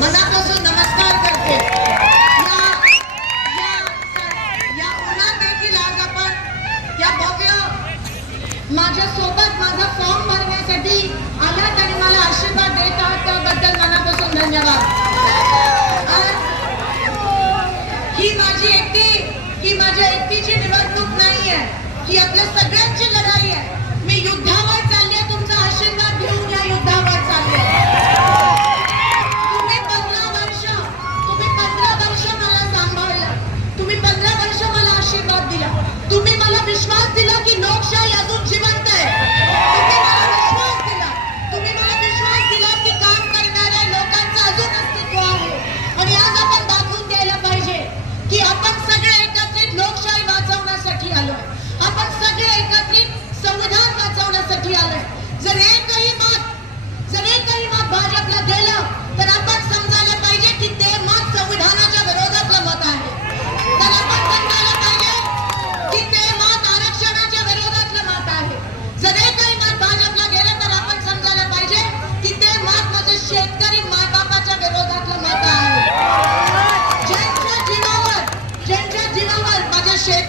मनापासून नमस्कार करते. या- या- या उन्हात देखील आज आपण या भव्य माझ्या सोबत माझा फॉर्म भरण्यासाठी आलात आणि मला आशीर्वाद देत आहात त्याबद्दल मनापासून धन्यवाद. आज ही माझी एकटी ही माझ्या एकटीची निवडणूक नाही आहे ही आपल्या सगळ्यांची लढाई आहे. मी युद्धावर आशीर्वाद तुम्ही मला विश्वास दिला की लोकशाही अजून जिवंत आहे. तुम्ही मला विश्वास दिला. तुम्ही मला विश्वास दिला की काम करणाऱ्या लोकांचं अजून अस्तित्व आहे. आणि आज आपण दाखवून द्यायला पाहिजे की आपण सगळे एकत्रित लोकशाही वाचवण्यासाठी आलोय. आपण सगळे एकत्रित संविधान वाचवण्यासाठी आलोय. जर एकही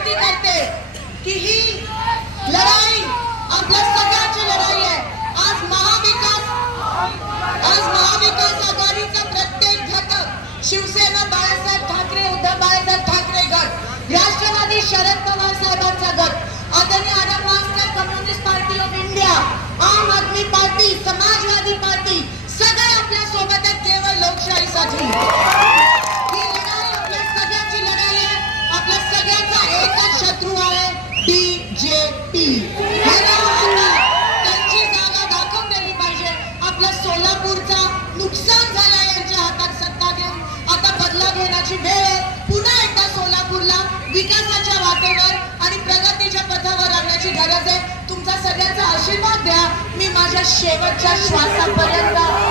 विनंती करते की ही लढाई आपल्या सगळ्याची लढाई आहे. आज महाविकास आज महाविकास आघाडीचा प्रत्येक घटक शिवसेना बाळासाहेब ठाकरे उद्धव बाळासाहेब ठाकरे गट. या बीजेपी त्यांची जागा दाखवून दिली पाहिजे. आपल्या सोलापूरचा नुकसान झाला यांच्या हातात सत्ता घेऊन. आता बदला घेण्याची वेळ आहे. पुन्हा एकदा सोलापूरला विकासाच्या वाटेवर आणि प्रगतीच्या पथावर आणण्याची गरज आहे. तुमचा सगळ्यांचा आशीर्वाद द्या. मी माझ्या शेवटच्या श्वासापर्यंत